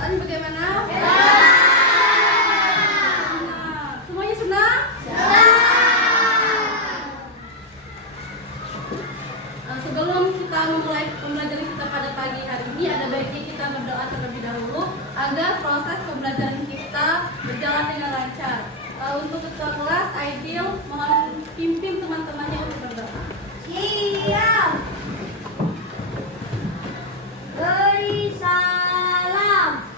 perasaannya bagaimana? Semuanya senang? Sebelum kita memulai pembelajaran kita pada pagi hari ini, ada baiknya kita berdoa terlebih dahulu agar proses pembelajaran kita berjalan dengan lancar. Untuk ketua kelas, Aidil mohon pimpin teman-temannya untuk berdoa. Siap. Beri salam.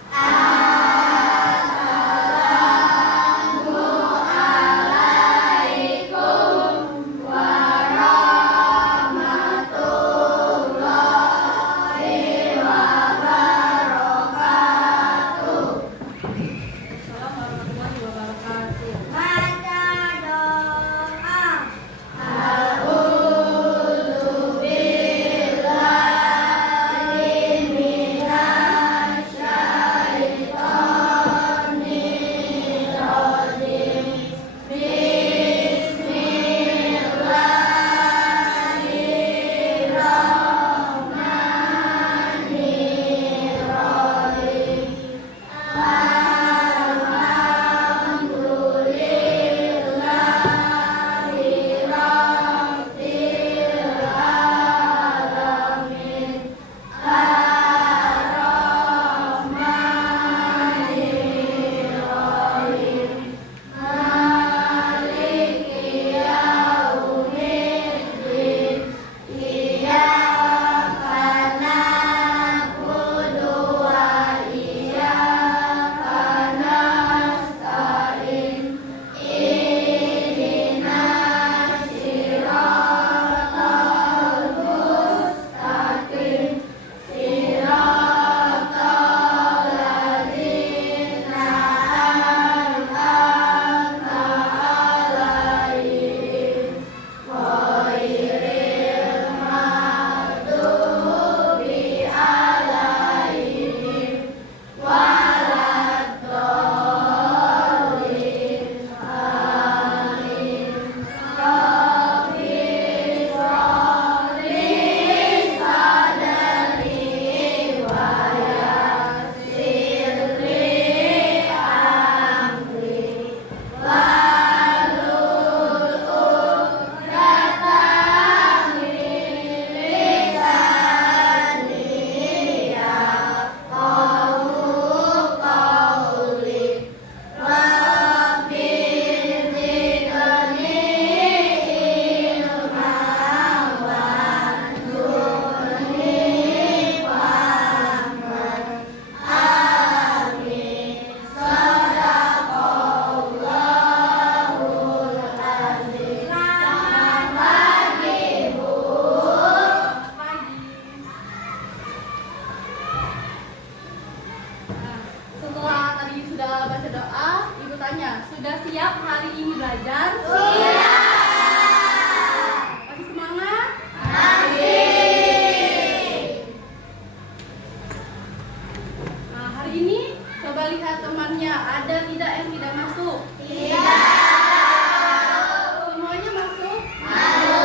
Sudah siap hari ini belajar? Siap. Masih semangat? Masih. Nah, hari ini coba lihat temannya, ada tidak yang tidak masuk? Tidak. Semuanya masuk? Masuk.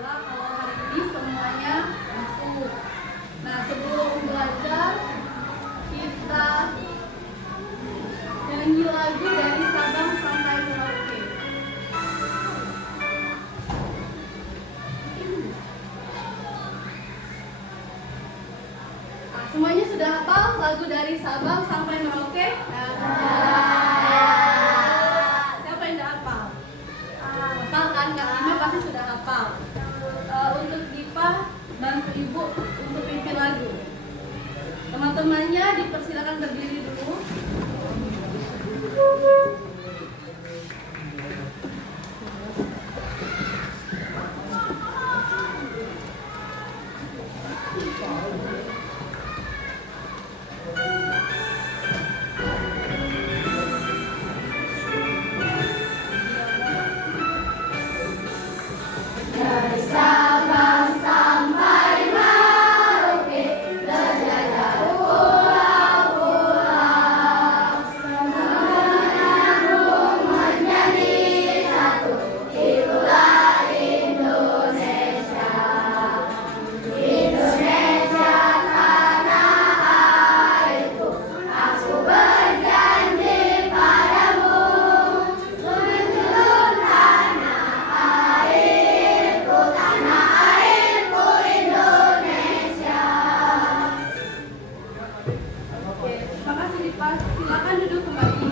Alhamdulillah kalau hari ini semuanya masuk. Nah, sebelum belajar kita nyanyi lagu dari Sabang sampai Merauke. Nah, semuanya sudah hafal lagu dari Sabang sampai Merauke? Siapa yang tidak hafal? Hafal kan? Kak Ima pasti sudah hafal. Untuk Dipa, bantu Ibu untuk pimpin lagu. Teman-temannya dipersilakan berdiri dulu. Sampai Merauke, terjajah pulau-pulau. silakan duduk kembali.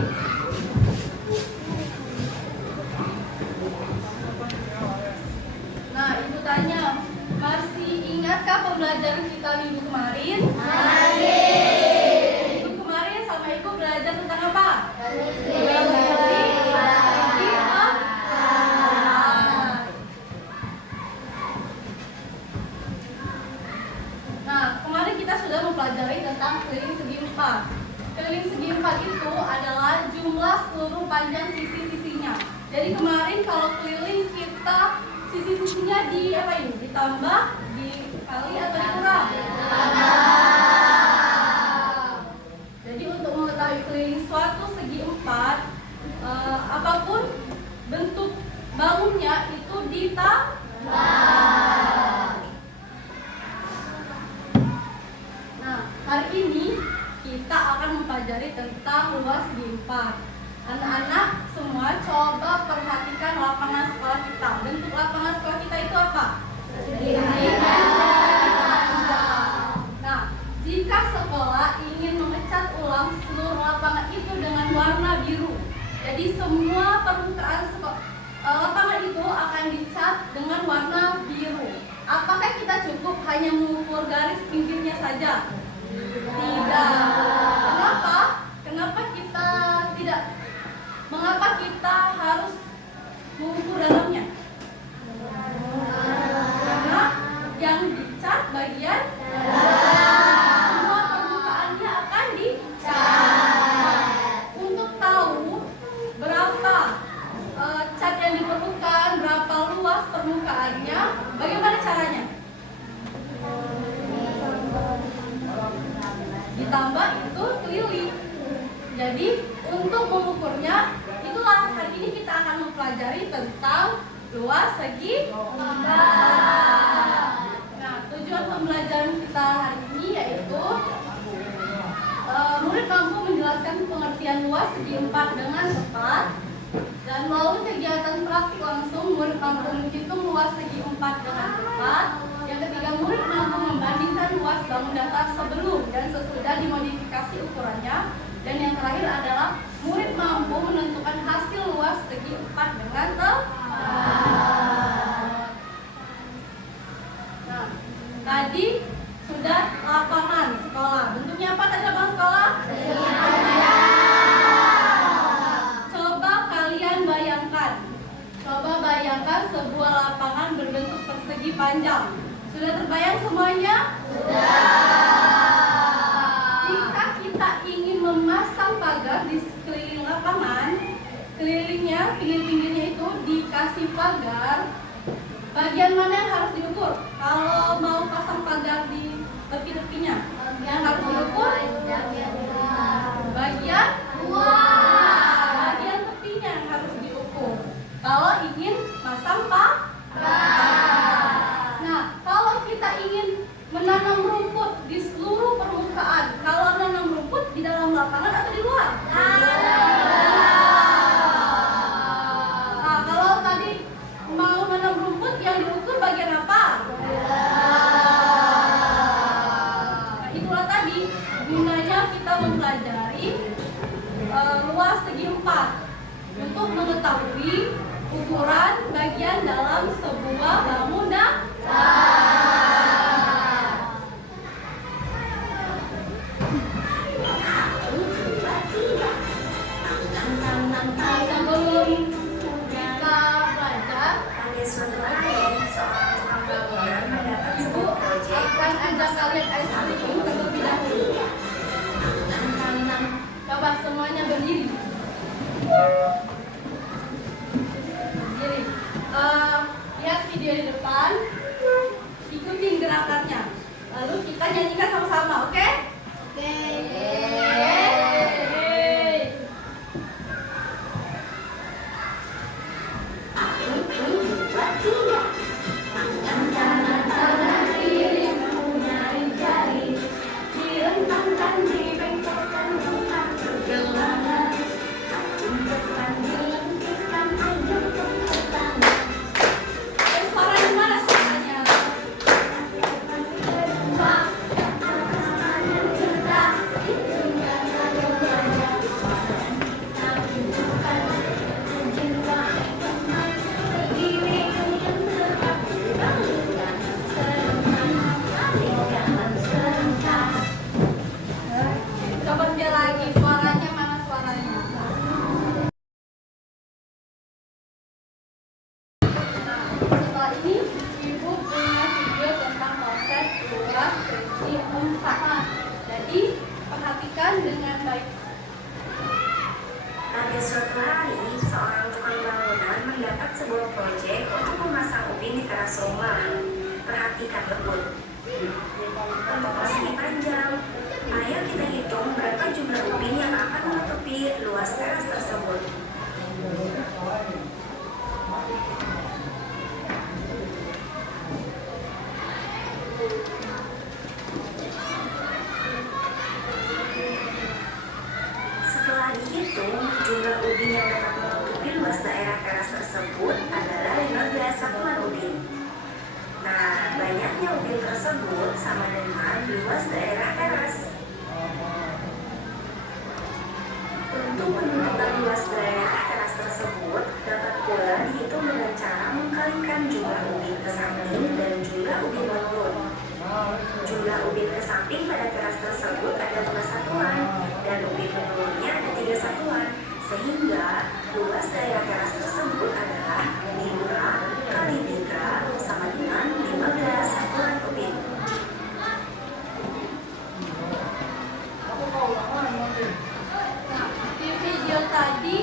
Nah, Ibu tanya, masih ingatkah pembelajaran kita minggu kemarin? Minggu kemarin sama Ibu belajar tentang apa? Nah, kemarin kita sudah mempelajari tentang keliling segi empat. Keliling segi empat itu adalah jumlah seluruh panjang sisi-sisinya. Jadi kemarin kalau keliling kita sisi-sisinya ditambah, dikali atau dikurang? Jadi untuk mengetahui keliling suatu segi empat, apapun bentuk bangunnya itu ditambah. Nah, hari ini kita akan mempelajari tentang luas segi empat. Anak-anak semua coba perhatikan lapangan sekolah kita. Bentuk lapangan sekolah kita itu apa? Nah, jika sekolah ingin mengecat ulang seluruh lapangan itu dengan warna biru, jadi semua permukaan lapangan itu akan dicat dengan warna biru. Apakah kita cukup hanya mengukur garis pinggirnya saja? Tidak. Kenapa? Kenapa kita tidak? Mengapa kita harus mengukur dalamnya? Karena yang dicat bagian semua permukaannya akan dicat. Untuk tahu berapa cat yang diperlukan, berapa luas permukaannya, bagaimana caranya? Ditambah itu keliling. Jadi untuk mengukurnya, itulah hari ini kita akan mempelajari tentang luas segi empat. Nah, tujuan pembelajaran kita hari ini yaitu murid mampu menjelaskan pengertian luas segi empat dengan tepat, dan melalui kegiatan praktik langsung murid mampu menghitung luas segi empat dengan tepat. Yang ketiga, murid mampu membandingkan luas bangun datar sebelum dan sesudah dimodifikasi ukurannya. Dan yang terakhir adalah murid mampu menentukan hasil luas segi empat dengan tepat. Nah, tadi sudah lapangan sekolah. Bentuknya apa tadi lapangan sekolah? Coba kalian bayangkan. Coba bayangkan sebuah lapangan berbentuk persegi panjang. Sudah terbayang semuanya? Jika kita ingin memasang pagar di sekeliling lapangan, kelilingnya, pinggir-pinggirnya itu dikasih pagar, bagian mana yang harus diukur? Kalau mau pasang pagar di tepi-tepinya, yang harus diukur? Bagian bagian tepinya yang harus diukur. Kalau ingin pasang pagar. Nah, kalau kita ingin menanam rumput di seluruh permukaan, kalau menanam rumput di dalam lapangan atau di luar? Nah, kalau tadi mau menanam rumput yang diukur bagian apa? Nah, itulah tadi gunanya kita mempelajari luas segi empat untuk mengetahui ukuran bagian dalam sebuah bangunan. Sebelum kita belajar, Ibu akan ajak kalian ice-cream terlebih dahulu. Coba semuanya berdiri. Berdiri. Lihat video di depan, ikutin gerakannya. Lalu kita nyanyikan sama-sama, oke? Oke. Direntangkan, dibengkokkan, bukan pergelangan. Nah, jadi perhatikan dengan baik. Pada suatu hari, seorang tukang bangunan mendapat sebuah proyek untuk memasang ubin di teras rumah. Perhatikan lembut. Untuk persegi panjang, ayo kita hitung berapa jumlah ubin yang akan menutupi luas teras tersebut. Setelah dihitung, jumlah ubin yang dapat menutupi luas daerah teras tersebut adalah 15 satuan ubin. Nah, banyaknya ubin tersebut sama dengan luas daerah teras. Untuk menentukan luas daerah teras tersebut, dapat pula dihitung dengan cara mengkalikan jumlah ubin ke samping dan jumlah ubin menurun. Jumlah ubin ke samping pada teras tersebut ada 2 satuan dan ubin menurunnya ada 3 satuan, sehingga luas daerah teras tersebut adalah 5 kali 3 sama dengan 15 satuan ubin. Nah, di video tadi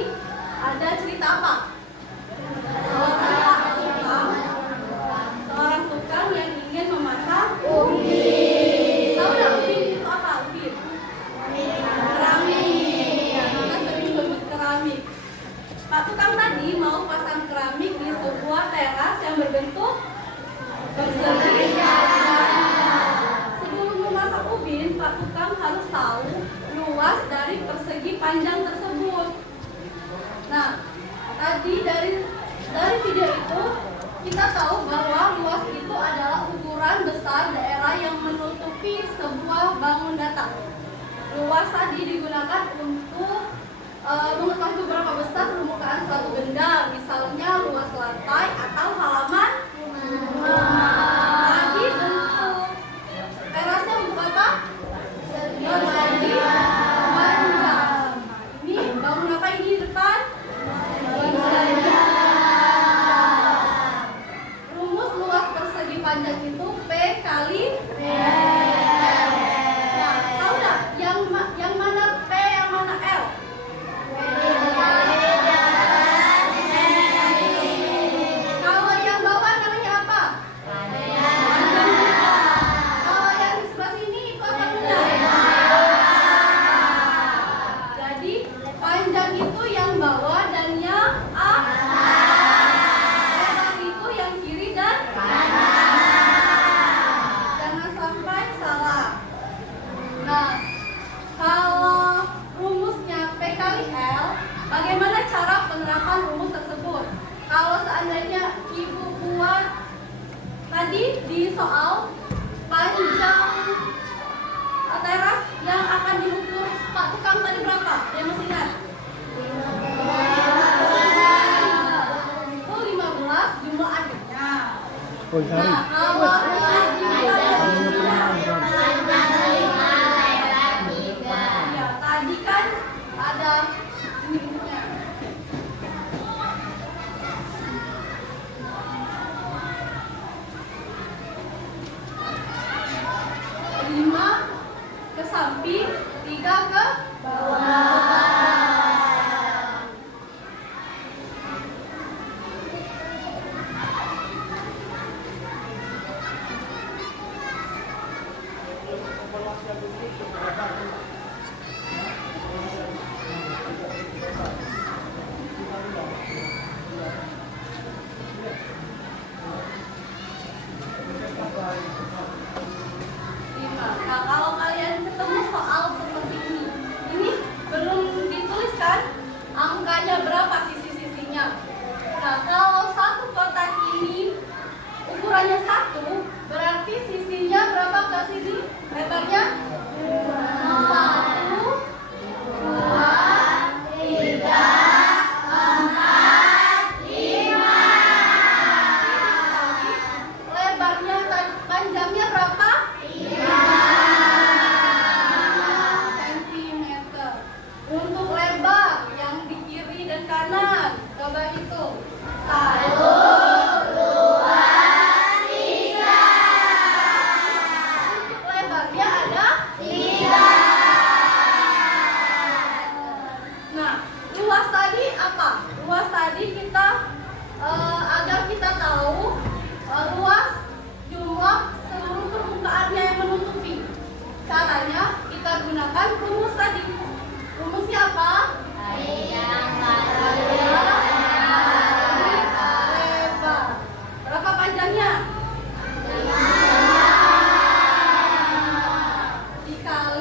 ada cerita apa? Seorang tukang yang ingin memasang ubin. Tahu nggak ubin itu apa? Ubin? Keramik. Ya, kita sering sebut keramik. Pak tukang tadi mau pasang keramik di sebuah teras yang berbentuk persegi. Sebelum memasang ubin, Pak tukang harus tahu luas dari persegi panjang tersebut. Nah, tadi dari video itu kita tahu bahwa luas itu adalah ukuran besar daerah yang menutupi sebuah bangunan. Luas tadi digunakan untuk mengetahui berapa besar permukaan suatu benda, misalnya luas lantai atau halaman rumah. Tadi bentuk terasnya untuk apa? Persegi panjang. Ini bangun apa ini di depan? Rumus luas persegi panjang itu P kali R. Nah, tahu nggak yang mana P, yang mana L? Kalau yang bawah namanya apa? Panjang juga. Kalau yang di sebelah sini itu apa benda? Jadi panjang itu yang bawah dan yang atas itu yang kiri dan jangan sampai salah. Nah, kalau rumusnya P kali L, bagaimana cara penerapan rumus tersebut? Kalau seandainya ibu buat tadi di soal panjang teras yang akan diukur Pak tukang tadi berapa? Dia masih ingat? Itu 15 jumlah akhirnya. Nah, kalau ya, tadi kan ada ini bentuknya. 5 ke samping, 3 ke bawah. Nah, kalau kalian ketemu soal seperti ini belum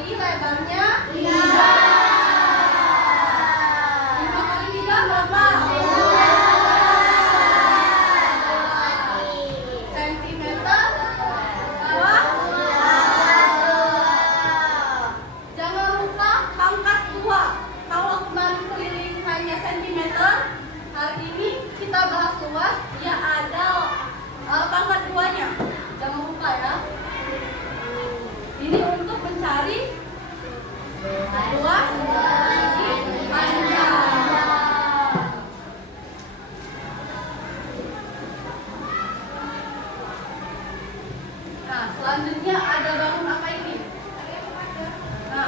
kali lebarnya 5 kali 3 berapa? Sentimeter bawah. Jangan lupa pangkat 2. Kalau kemarin keliling hanya sentimeter, hari ini kita bahas luas, dia ada pangkat 2-nya. Jangan lupa ya. Ini untuk mencari luas, tinggi, panjang. Nah, selanjutnya ada bangun apa ini? Nah,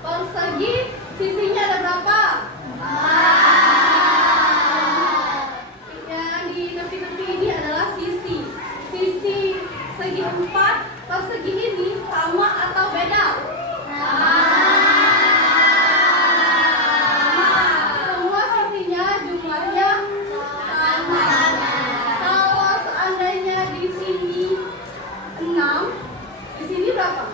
persegi sisinya ada berapa? Yang di tepi-tepi ini adalah sisi. Sisi segi 4 persegi ini sama atau beda? Semua sisinya jumlahnya sama. Kalau seandainya di sini 6, di sini berapa?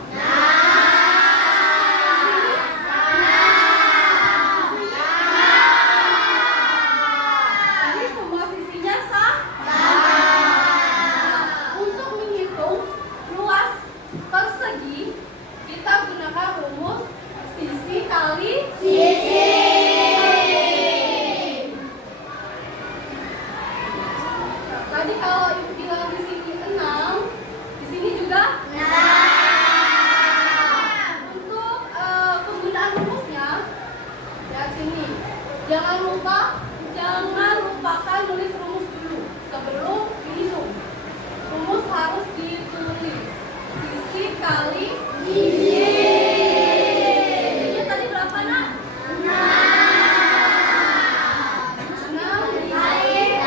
Jadi semua sisinya sama. Untuk menghitung luas persegi, kita gunakan rumus sisi kali sisi. Tadi kalau ibu bilang di sini 6, di sini juga 6. Untuk penggunaan rumusnya, lihat sini. Jangan lupakan nulis rumus dulu sebelum dihitung. Rumus harus ditulis. Sisi kali sisi. Sisinya tadi berapa, Nak? 6 kali 6.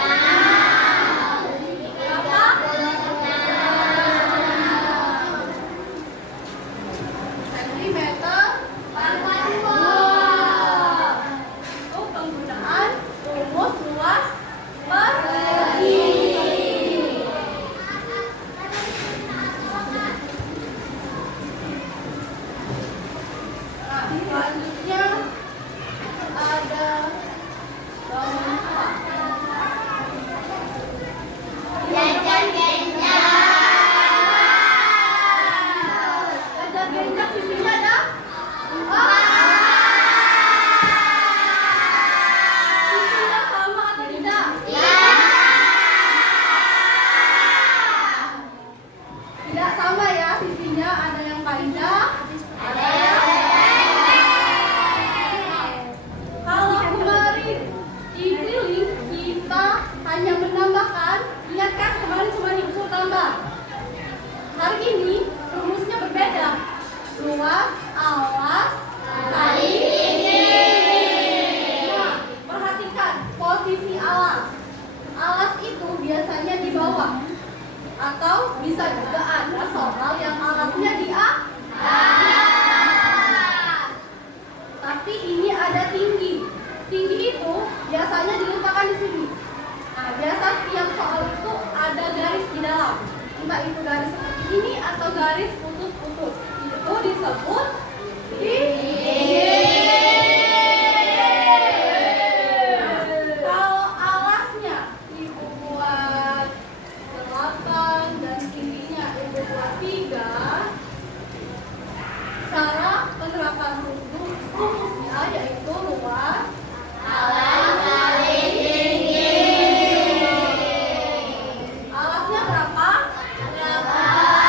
Berapa? Sentimeter pangkat 2. Untuk penggunaan rumus luas persegi. Nah, selanjutnya ada bangun apa? Jajar genjang sisinya ada 4. Sisinya sama atau tidak? Tidak sama ya sisinya, ada yang panjang, ada yang kalau kemarin di drilling kita hanya menambahkan, ingat kan kemarin cuma diusul tambah. Hari ini rumusnya berbeda. Luas, alas, kali ini. Nah, perhatikan posisi alas. Alas itu biasanya di bawah. Atau bisa juga ada soal yang alasnya di atas. Tapi ini ada tinggi. Tinggi itu biasanya diletakkan di sini. Nah, biasa tiap soal itu ada garis di dalam. Entah itu garis seperti ini atau garis putus-putus. Itu disebut tinggi. Kalau alasnya ibu buat 8 dan tingginya ibu buat 3, cara penerapan rumusnya yaitu luas, alas, kali tinggi. Alasnya berapa? 8.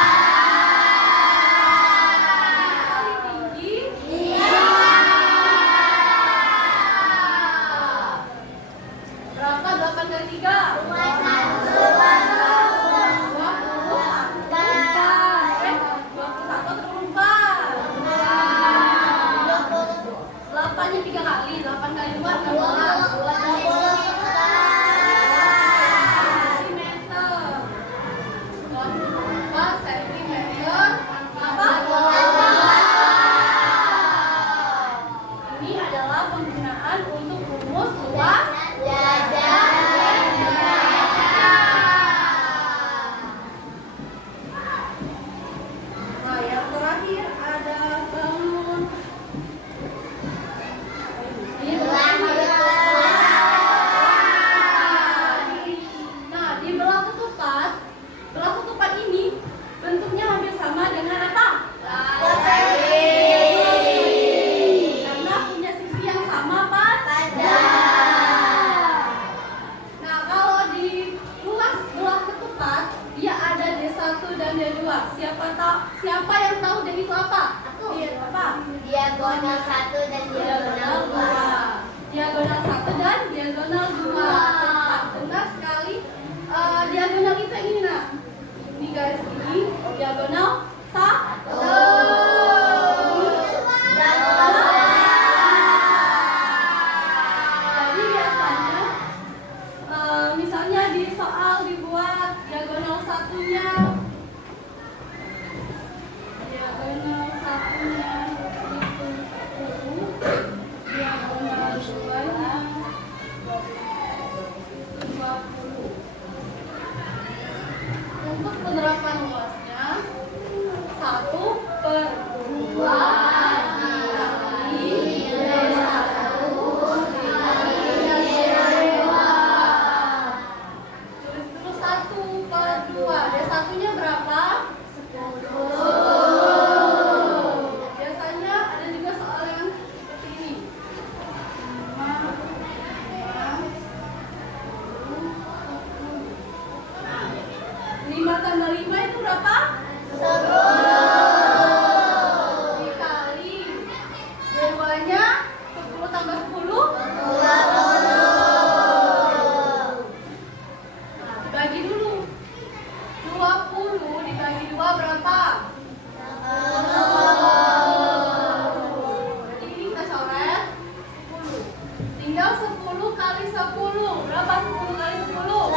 Kali dan D2. Siapa yang tahu D itu apa? Apa? Diagonal 1 dan diagonal 2. Diagonal 1 dan diagonal 2. Benar sekali. Diagonal itu yang ini nah. Ini garis ini diagonal 1. Jadi biasanya misalnya di soal dibuat diagonal satunya. Diagonal satunya itu 10. Diagonal 2-nya itu 20. Untuk penerapan luasnya 1/2 dikali D1 dikali D2. Tulis dulu 1/2. D1-nya berapa? 10. Biasanya ada juga soal yang seperti ini. 5 tambah 5 itu berapa? 10. Dikali D2-nya 10 tambah 10 dibagi dulu. 20 dibagi 2 berapa? 10. Jadi ini kita coret 10. Tinggal 10 kali 10. Berapa 10 kali 10?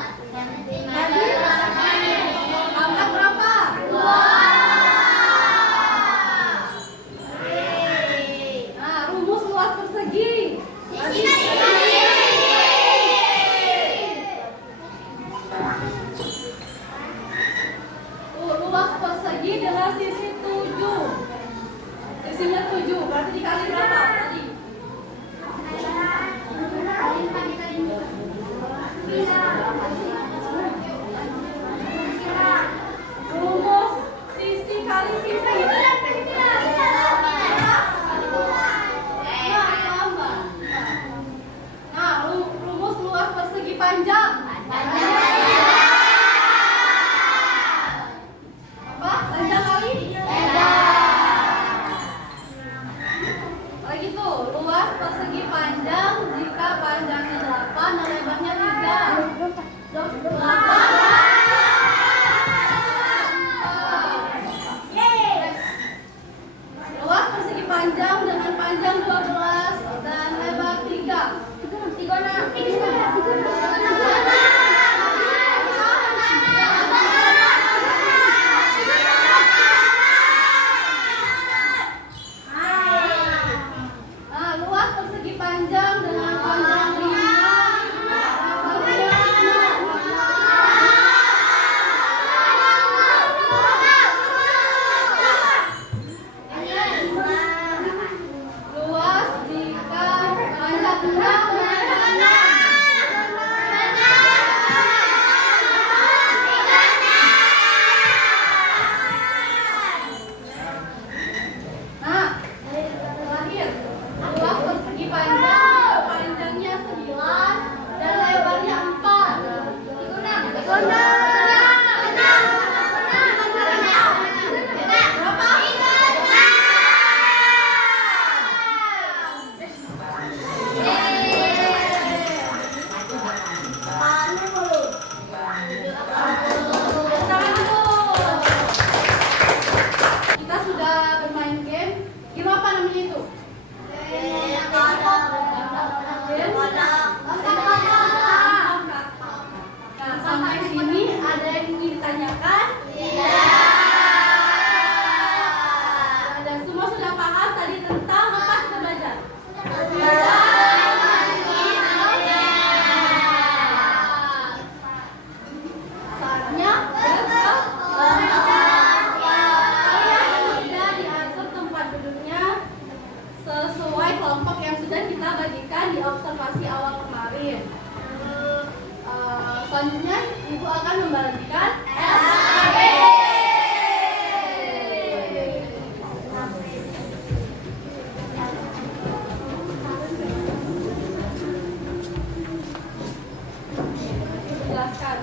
5 cm. Sisinya 7, berarti dikali berapa tadi? Rumus sisi kali sisi. Nah, rumus luas persegi panjang. Apa? Panjang kali? Lagi tuh, luas persegi panjang jika panjangnya 8 dan lebarnya 3. 8. Luas persegi panjang dengan panjang 12 dan lebar 3. Nah, luas persegi panjang dengan panjang 5, lebarnya 6. Luas jika panjang 6 dan lebar 6. Nah, terakhir, luas persegi panjang, panjangnya 9 dan lebarnya 4. Berapa? Kita sudah bermain game. Game apa namanya itu? Nah, sampai sini ada yang ingin ditanyakan? Dan semua sudah paham tadi tentang apa kita belajar? Saatnya kalian sudah diatur tempat duduknya sesuai kelompok yang sudah kita bagikan di observasi awal kemarin. Selanjutnya Ibu akan membagikan LKB. Jelaskan.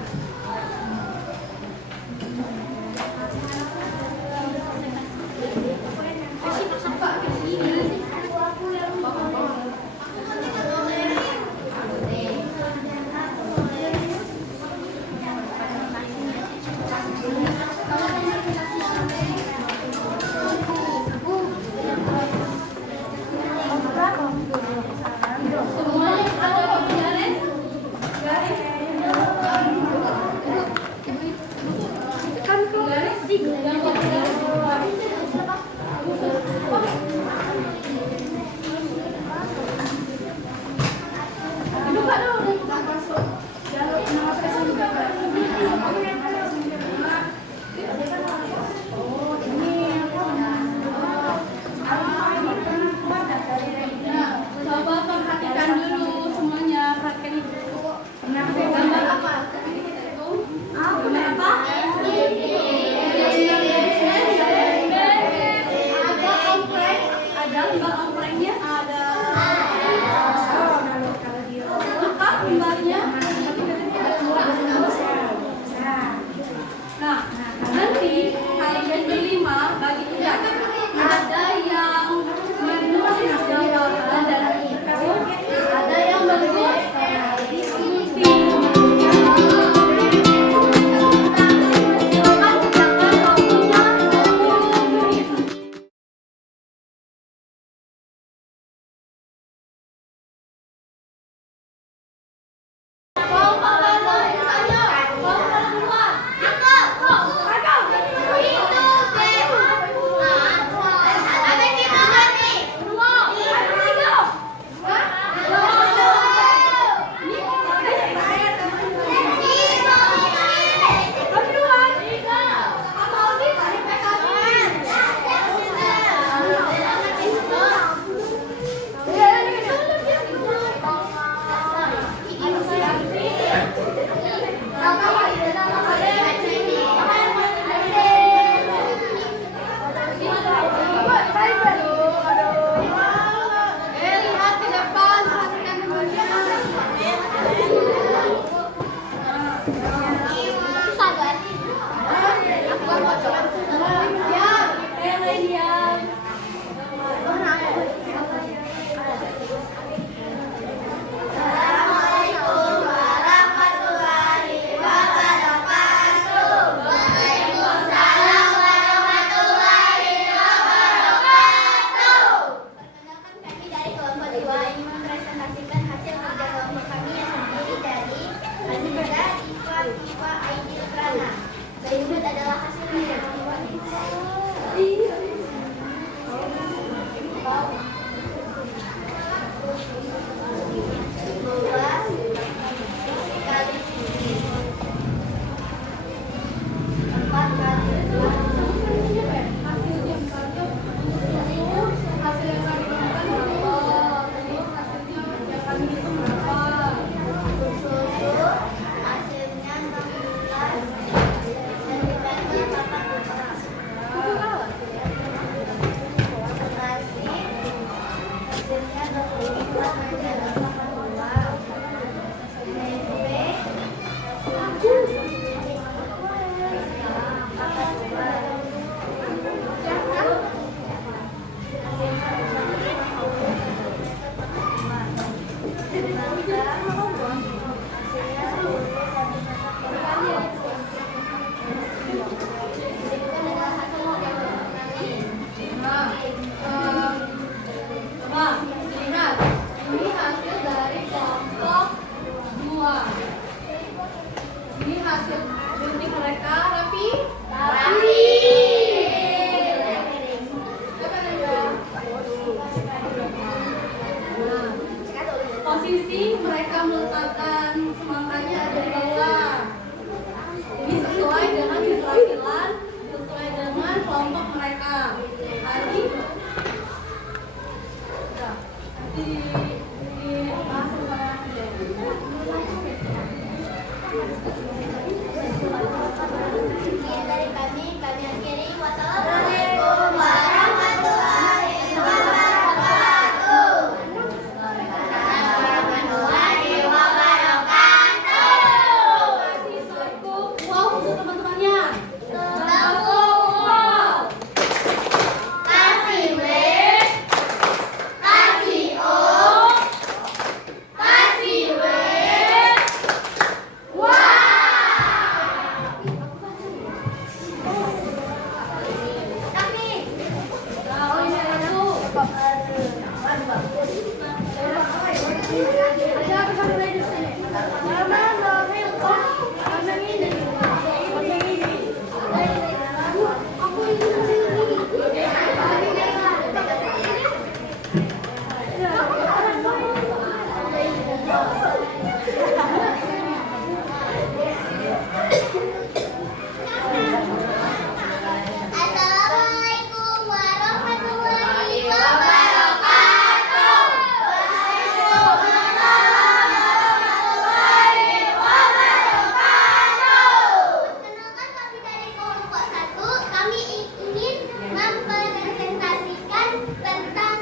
Semuanya ada garis? Garis? Coba perhatikan dulu semuanya, perhatikan itu. Gambar apa? Gambar apa? sederhana. Berikut adalah hasilnya. Kali sisi 4 kali 2. Hasil yang kami temukan berapa? Terus hasilnya yang kami hitung berapa? Susu hasilnya 16 dan dibagi 14. Nasi hasilnya 24 dan 82. Tempe Coba lihat, ini hasil dari kelompok 2. Ini hasil bunting mereka rapi? Nah, posisi mereka meletakkan semangkanya ada di bawah. Ini sesuai dengan keterampilan, sesuai dengan kelompok mereka. Tadi dibahas sama Sekian dari kami akhiri. Wassalamualaikum warahmatullahi wabarakatuh. Warahmatullahi wabarakatuh. kasih tepuk wow untuk teman-temannya. Tepuk wow. Kasih W, kasih O, kasih W. Wah. Tapi Nah, ini ada tuh. Ada apa kamu lagi di sini? Mama mau helpon. Mama ini. Aku ini. Assalamualaikum warahmatullahi wabarakatuh. Waalaikumsalam warahmatullahi wabarakatuh. Perkenalkan kami dari kelompok 1. Kami ingin mempresentasikan tentang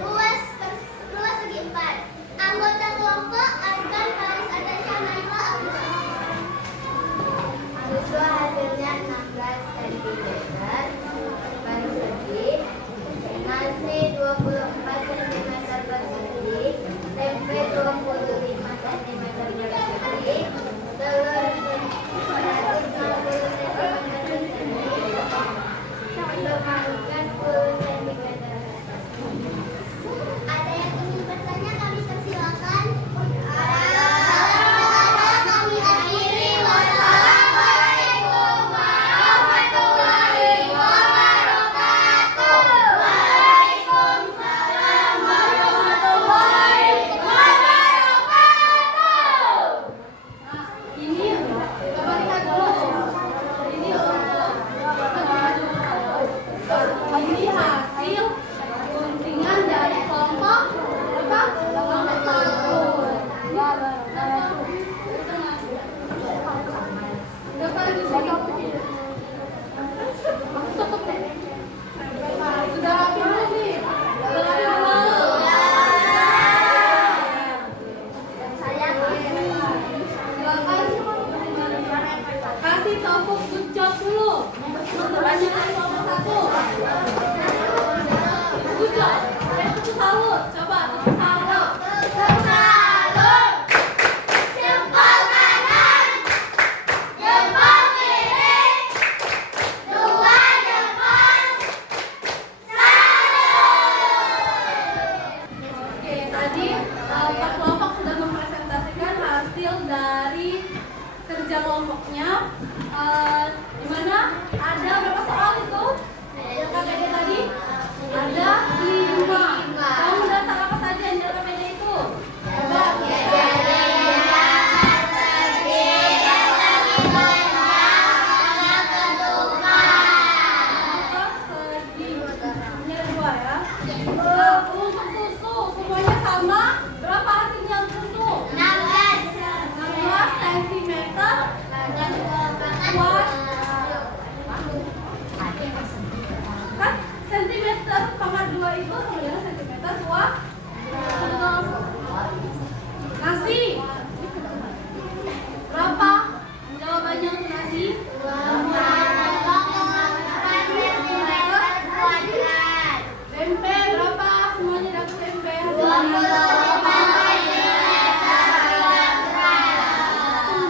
luas segi 4. Anggota kelompok Arkan Faris Adasyah Naila Abdullah. Susu hasilnya 16 cm persegi, nasi 24 cm persegi, tempe 25 cm persegi, telur 160 cm persegi, semangka 10 cm persegi. Ada yang ingin bertanya, kami persilakan. Kami akhiri. Wassalamualaikum warahmatullahi wabarakatuh. Waalaikumsalam warahmatullahi wabarakatuh. Nah, ini coba lihat dulu. Ini ini hasil guntingan dari kelompok berapa? Kelompok 1. Berapa di sini? Tutup deh. Sudah rapi belum nih? Sudah rapi belum? Silakan kasih tepuk good job dulu untuk anak kelompok 1. Good job. Tepuk salut. Coba tepuk salut. Salut. Jempol kanan, jempol kiri, 2 jempol. Salut. Oke, tadi Pak kelompok sudah mempresentasikan hasil dari kerja kelompok. kelompoknya, di mana ada berapa soal itu? LKPD tadi ada 5. Kamu daftar apa saja di LKPD itu? Coba. Untuk susu semuanya sama. Berapa hasilnya untuk susu? 16 cm kan sentimeter pangkat 2 itu sama dengan sentimeter kuat. Nasi berapa jawabannya untuk nasi? Tempe berapa? Semuanya dapat tempe.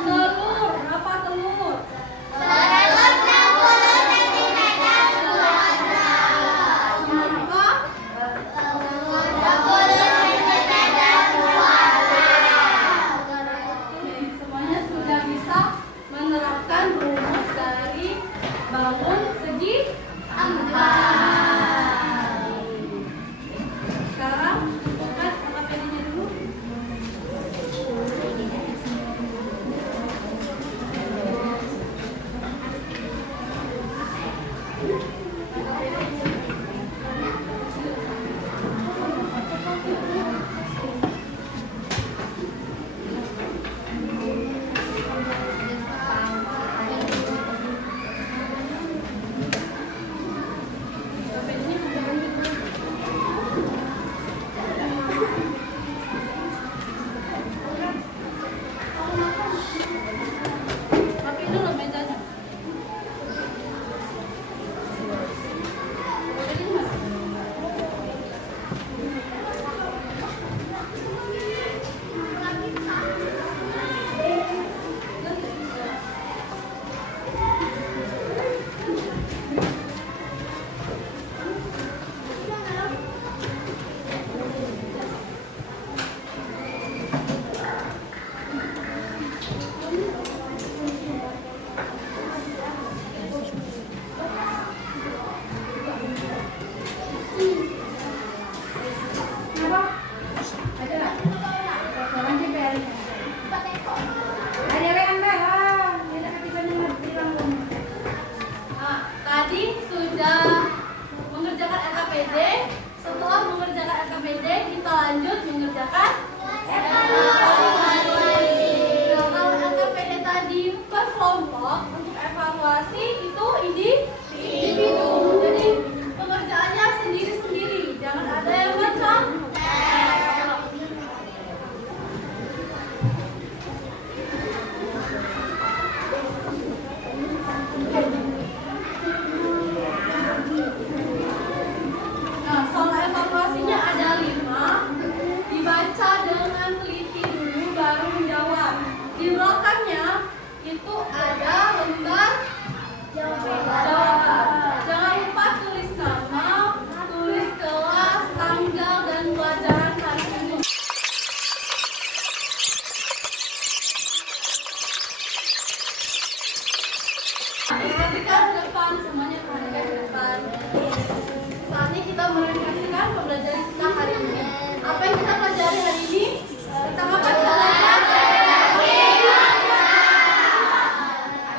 Telur berapa telur? Semuanya sudah bisa menerapkan rumus dari bangun segi empat. Sekarang buka LKPD-nya dulu. Pakai dulu mejanya. Tadi sudah mengerjakan LKPD. Setelah mengerjakan LKPD, kita lanjut mengerjakan evaluasi. Nah, kalau LKPD tadi per kelompok, untuk evaluasi itu individu. Jadi pengerjaannya sendiri-sendiri. Jangan ada yang macam. Nah, soal evaluasinya ada 5. Dibaca dengan teliti dulu baru menjawab. Di belakangnya itu ada lembar jawaban. Jangan lupa tulis nama, tulis kelas, tanggal, dan pelajaran hari ini. Perhatikan ke depan, semuanya perhatikan ke depan. Saatnya kita merefleksikan pembelajaran kita hari ini. Apa yang kita pelajari hari ini? Tentang apa kita belajar?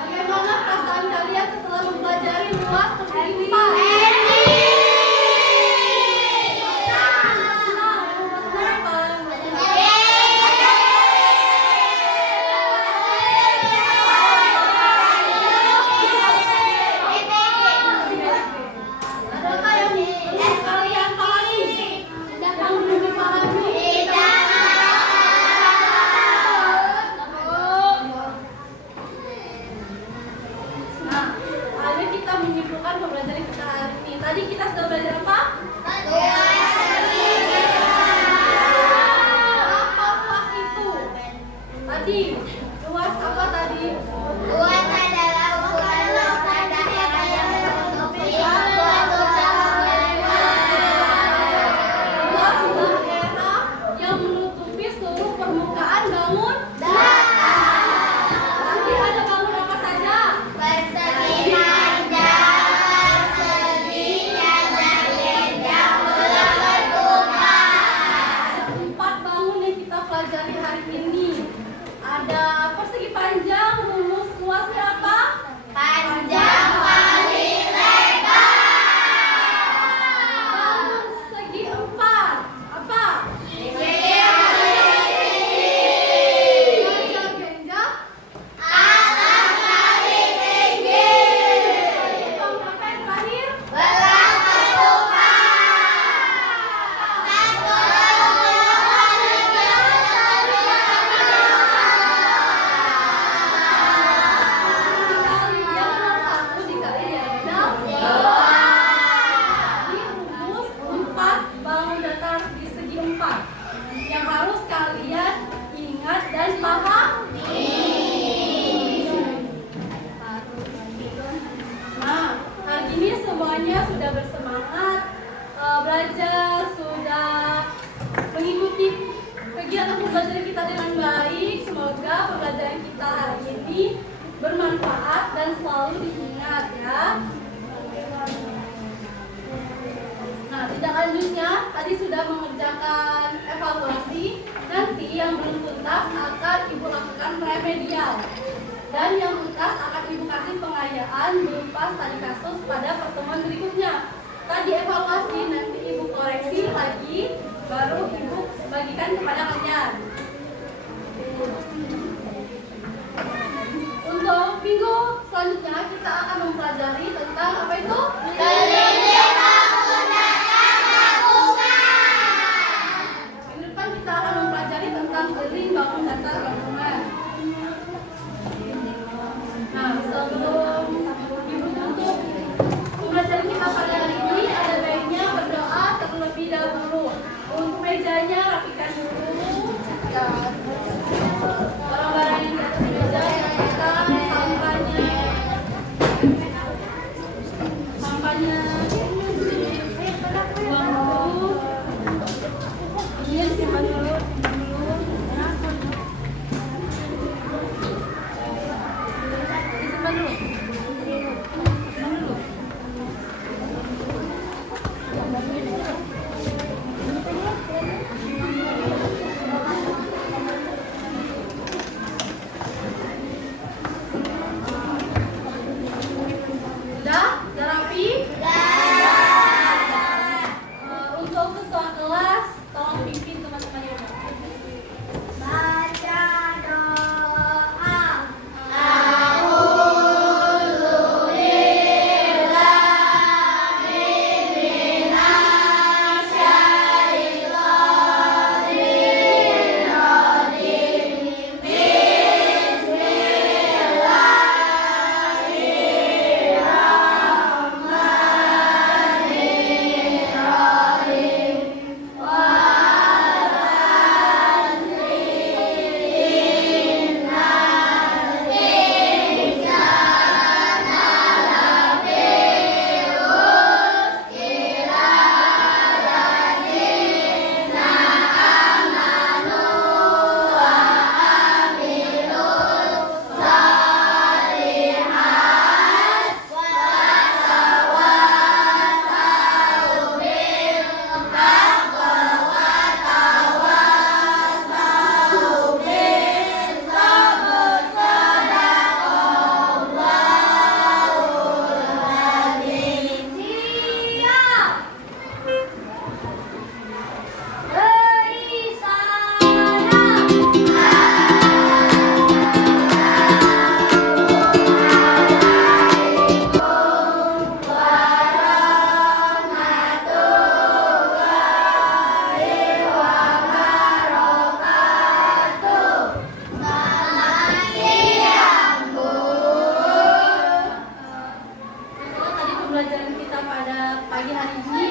Bagaimana perasaan kalian setelah mempelajari luas persegi 4? Adakah yang belum kalian pahami? Yang belum dipahami? Nah, ayo kita menyimpulkan pembelajaran kita hari ini. Tadi kita sudah belajar apa? Apa luas itu? Tadi luas apa tadi? Luas adalah ukuran lautan daerah yang menutupi suatu bangunan. Luas daerah yang menutupi seluruh permukaan bangun. Nanti ada bangun apa sudah bersemangat belajar, sudah mengikuti kegiatan pembelajaran kita dengan baik. Semoga pembelajaran kita hari ini bermanfaat dan selalu diingat ya. Nah, tindak lanjutnya tadi sudah mengerjakan evaluasi. Nanti yang belum tuntas akan Ibu lakukan remedial. Dan yang tuntas akan Ibu kasih pengayaan berupa studi kasus pada pertemuan berikutnya. Tadi evaluasi, nanti Ibu koreksi lagi, baru Ibu bagikan kepada kalian. Untuk minggu selanjutnya kita akan mempelajari tentang apa itu? Pendidikan budaya lingkungan. Minggu depan kita akan mempelajari tentang keliling bangun dasar bangunan. Nah, sebelum Ibu tutup pembelajaran kita pada hari ini, ada baiknya berdoa terlebih dahulu. Untuk mejanya rapikan dulu. Dan barang-barang yang di atas meja rapikan, sampahnya buang dulu. Ini simpan dulu. Disimpan dulu. Simpan dulu. Sudah? Sudah rapi? Untuk ketua kelas, tolong pimpin teman-teman. Baca doa. Itulah tadi pembelajaran kita pada pagi hari ini.